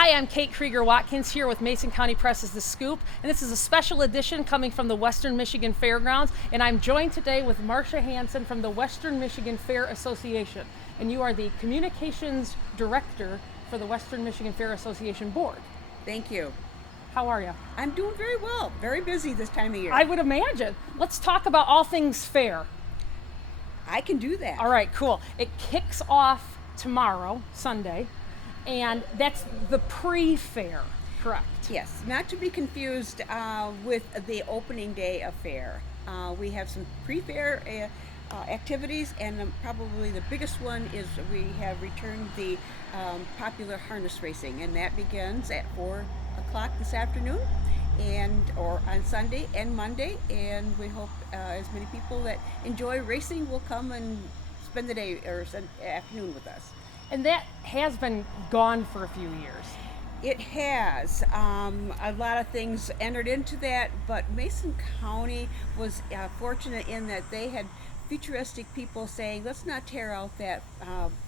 Hi, I'm Kate Krieger-Watkins here with Mason County Press's The Scoop, and this is a special edition coming from the Western Michigan Fairgrounds, and I'm joined today with Marcia Hansen from the Western Michigan Fair Association, and you are the Communications Director for the Western Michigan Fair Association Board. Thank you. How are you? I'm doing very well. Very busy this time of year. I would imagine. Let's talk about all things fair. I can do that. All right, cool. It kicks off tomorrow, Sunday, and that's the pre-fair, correct? Yes, not to be confused with the opening day of fair. We have some pre-fair activities, and probably the biggest one is we have returned the popular harness racing, and that begins at 4 o'clock this afternoon, or on Sunday and Monday, and we hope as many people that enjoy racing will come and spend the day or afternoon with us. And that has been gone for a few years. It has. A lot of things entered into that, but Mason County was fortunate in that they had futuristic people saying, let's not tear out that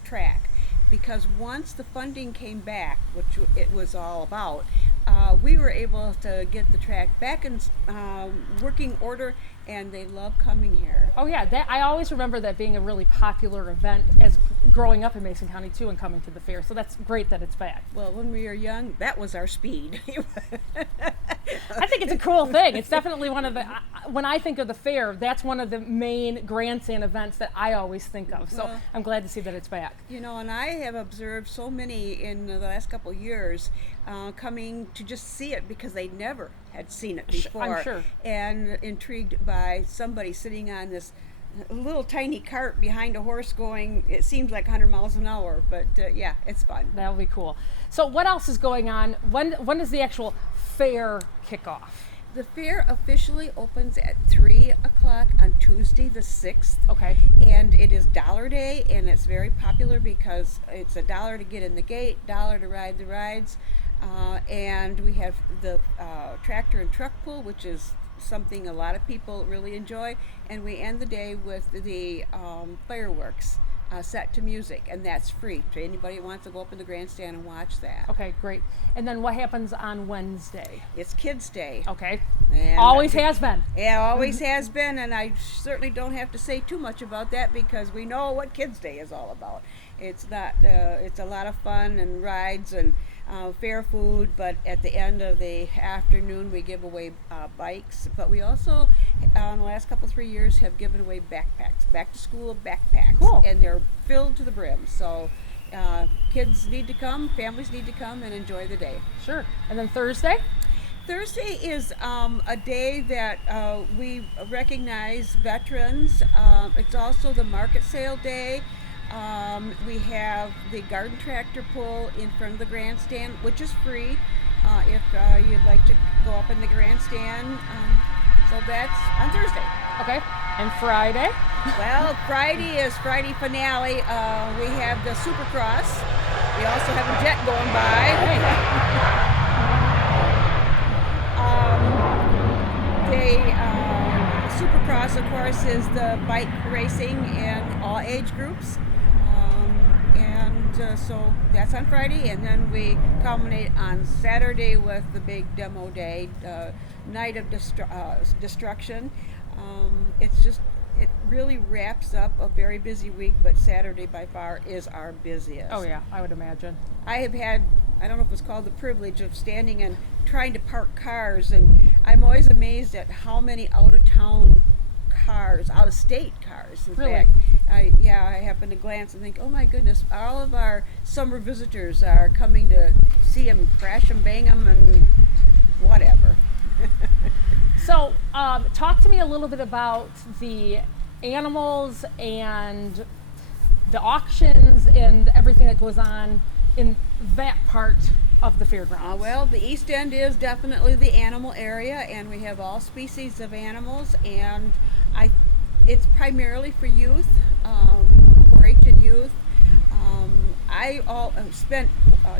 track, because once the funding came back, which it was all about, we were able to get the track back in working order, and they love coming here. Oh yeah, I always remember that being a really popular event as growing up in Mason County too and coming to the fair, so that's great that it's back. Well, when we were young, that was our speed. I think it's a cool thing. It's definitely one of the, when I think of the fair, that's one of the main grandstand events that I always think of, so Well, I'm glad to see that it's back. You know, and I have observed so many in the last couple of years coming to just see it because they never had seen it before. I'm sure. And intrigued by somebody sitting on this little tiny cart behind a horse going, it seems like 100 miles an hour, but yeah, it's fun. That'll be cool. So what else is going on? When does the actual fair kick off? The fair officially opens at 3 o'clock on Tuesday the 6th. Okay. And it is Dollar Day, and it's very popular because it's $1 to get in the gate, $1 to ride the rides. And we have the tractor and truck pull, which is something a lot of people really enjoy. And we end the day with the fireworks set to music, and that's free to anybody who wants to go up in the grandstand and watch that. Okay, great. And then what happens on Wednesday? It's Kids Day. Okay. And Always has been. Yeah, always has been, and I certainly don't have to say too much about that because we know what Kids Day is all about. It's not. It's a lot of fun and rides and fair food, but at the end of the afternoon we give away bikes. But we also, in the last 3 years, have given away backpacks, back to school backpacks. Cool. And they're filled to the brim. So kids need to come, families need to come and enjoy the day. Sure. And then Thursday? Thursday is a day that we recognize veterans. It's also the market sale day. We have the garden tractor pull in front of the grandstand, which is free if you'd like to go up in the grandstand. So that's on Thursday. Okay. And Friday? Well, Friday is Friday finale. We have the Supercross. We also have a jet going by. Supercross, of course, is the bike racing in all age groups. So that's on Friday, and then we culminate on Saturday with the big demo day, night of destruction. It really wraps up a very busy week, but Saturday by far is our busiest. Oh yeah, I would imagine. I have had, I don't know if it's called the privilege of standing and trying to park cars, and I'm always amazed at how many out-of-town cars, out-of-state cars, in Really? fact. I happen to glance and think, oh my goodness, all of our summer visitors are coming to see them, crash them, bang them, and whatever. So talk to me a little bit about the animals and the auctions and everything that goes on in that part of the fairgrounds. Well, the East End is definitely the animal area, and we have all species of animals, and it's primarily for youth, 4-H and youth. I spent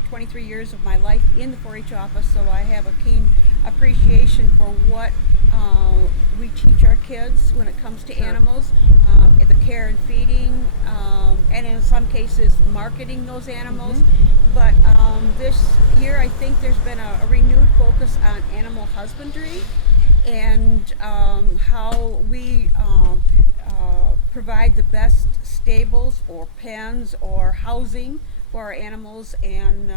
23 years of my life in the 4-H office, so I have a keen appreciation for what we teach our kids when it comes to Sure. animals, the care and feeding, and in some cases marketing those animals. But this year, I think there's been a renewed focus on animal husbandry and how we provide the best stables or pens or housing for our animals, and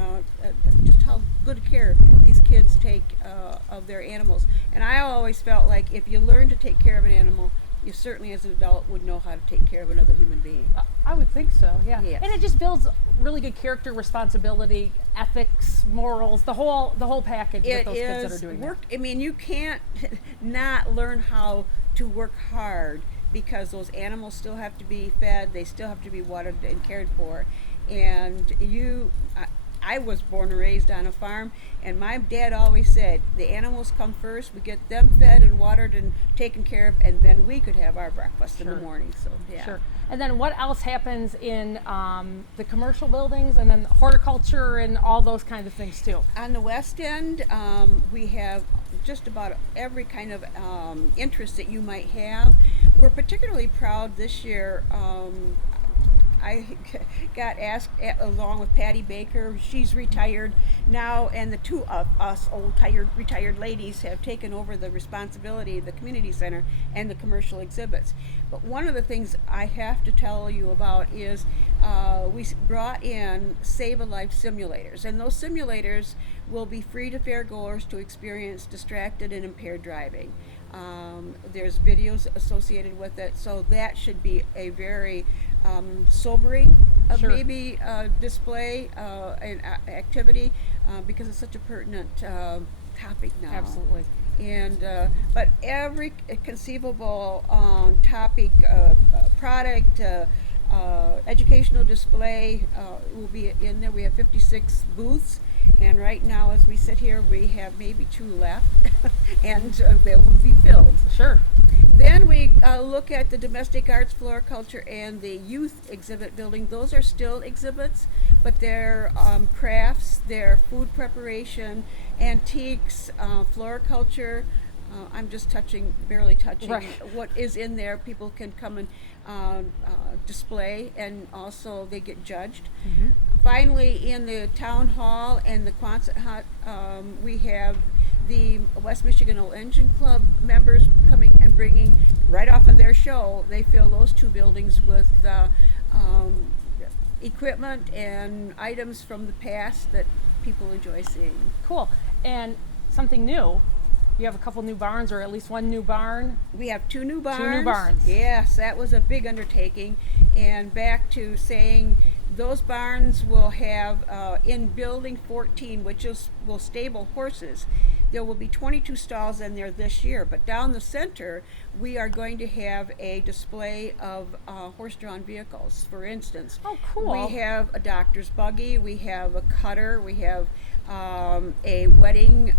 just how good care these kids take of their animals. And I always felt like if you learn to take care of an animal, you certainly as an adult would know how to take care of another human being. I would think so, yeah. Yes. And it just builds really good character, responsibility, ethics, morals, the whole package with those kids that are doing work. I mean, you can't not learn how to work hard, because those animals still have to be fed, they still have to be watered and cared for. And I was born and raised on a farm, and my dad always said the animals come first, we get them fed and watered and taken care of, and then we could have our breakfast in the morning. So yeah. Sure. And then what else happens in the commercial buildings, and then horticulture and all those kind of things too? On the west end, we have just about every kind of interest that you might have. We're particularly proud this year. I got asked, along with Patty Baker, she's retired now, and the two of us old retired ladies have taken over the responsibility of the community center and the commercial exhibits. But one of the things I have to tell you about is we brought in Save a Life simulators, and those simulators will be free to fairgoers to experience distracted and impaired driving. There's videos associated with it, so that should be a very sobering maybe display and activity, because it's such a pertinent topic now. Absolutely. And but every conceivable topic, product, educational display will be in there. We have 56 booths, and right now as we sit here we have maybe 2 left and they will be filled. Sure. Then we look at the domestic arts, floriculture, and the youth exhibit building. Those are still exhibits, but they're crafts, they're food preparation, antiques, floriculture. I'm just barely touching what is in there. People can come and display, and also they get judged. Finally, in the town hall and the Quonset hut, we have the West Michigan Old Engine Club members coming and bringing right off of their show. They fill those 2 buildings with equipment and items from the past that people enjoy seeing. Cool. And something new, you have a couple new barns, or at least one new barn. We have 2 new barns. 2 new barns. Yes, that was a big undertaking. And back to saying, those barns will have, in building 14, which will stable horses, there will be 22 stalls in there this year. But down the center, we are going to have a display of horse-drawn vehicles. For instance, cool. We have a doctor's buggy, we have a cutter, we have a wedding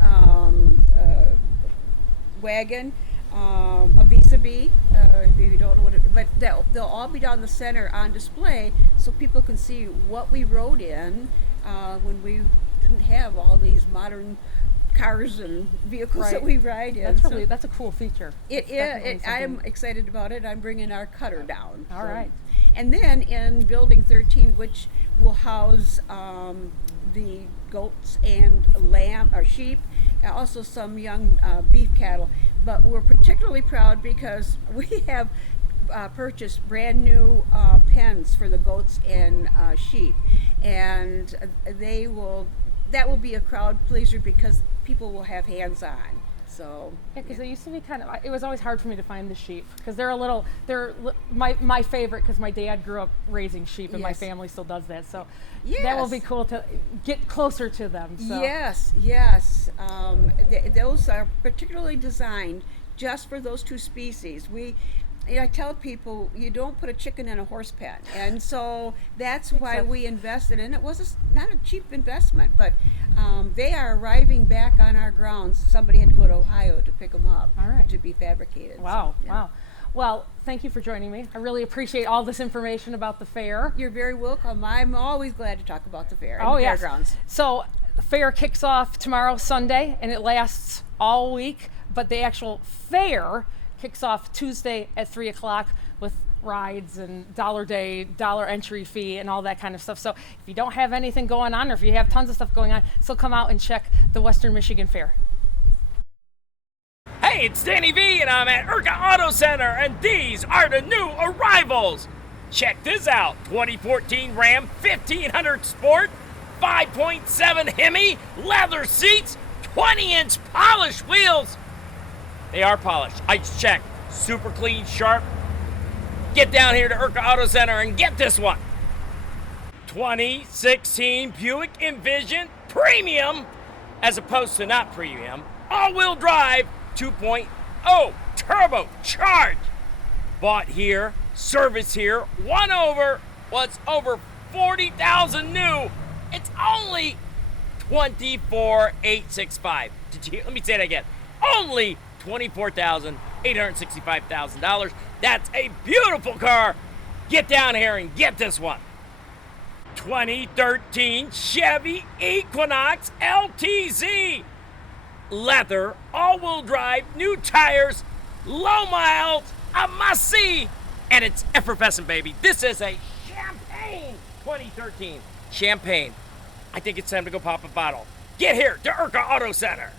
wagon, a vis-a-vis, if you don't know what but they'll all be down the center on display, so people can see what we rode in when we didn't have all these modern cars and vehicles that we ride in. That's a cool feeture. It is. I'm excited about it. I'm bringing our cutter down. All right. And then in building 13, which will house the goats and lamb or sheep, and also some young beef cattle. But we're particularly proud because we have purchased brand new pens for the goats and sheep, and that will be a crowd pleaser because people will have hands on. So yeah, because it used to be it was always hard for me to find the sheep, because they're my favorite, because my dad grew up raising sheep, and my family still does that. So that will be cool to get closer to them. So. Yes. Those are particularly designed just for those 2 species. I tell people, you don't put a chicken in a horse pen, and so that's why we invested in it. It was not a cheap investment, but they are arriving back on our grounds. Somebody had to go to Ohio to pick them up to be fabricated. Wow, wow. Well, thank you for joining me. I really appreciate all this information about the fair. You're very welcome. I'm always glad to talk about the fair and the yes. fairgrounds. So the fair kicks off tomorrow, Sunday, and it lasts all week, but the actual fair kicks off Tuesday at 3 o'clock with rides and $1 day, $1 entry fee and all that kind of stuff. So if you don't have anything going on, or if you have tons of stuff going on, so come out and check the Western Michigan Fair. Hey, it's Danny V, and I'm at Urca Auto Center, and these are the new arrivals. Check this out, 2014 Ram 1500 Sport, 5.7 Hemi, leather seats, 20-inch polished wheels. They are polished, I checked, super clean, sharp. Get down here to Urca Auto Center and get this one. 2016 Buick Envision Premium, as opposed to not premium, all-wheel drive, 2.0 turbo charged. Bought here, service here, won over, what's over 40,000 new. It's only 24,865. Let me say that again. Only $24,865,000. That's a beautiful car. Get down here and get this one. 2013 Chevy Equinox LTZ. Leather, all-wheel drive, new tires, low miles, a must-see, and it's effervescent, baby. This is a Champagne 2013 Champagne. I think it's time to go pop a bottle. Get here to Urca Auto Center.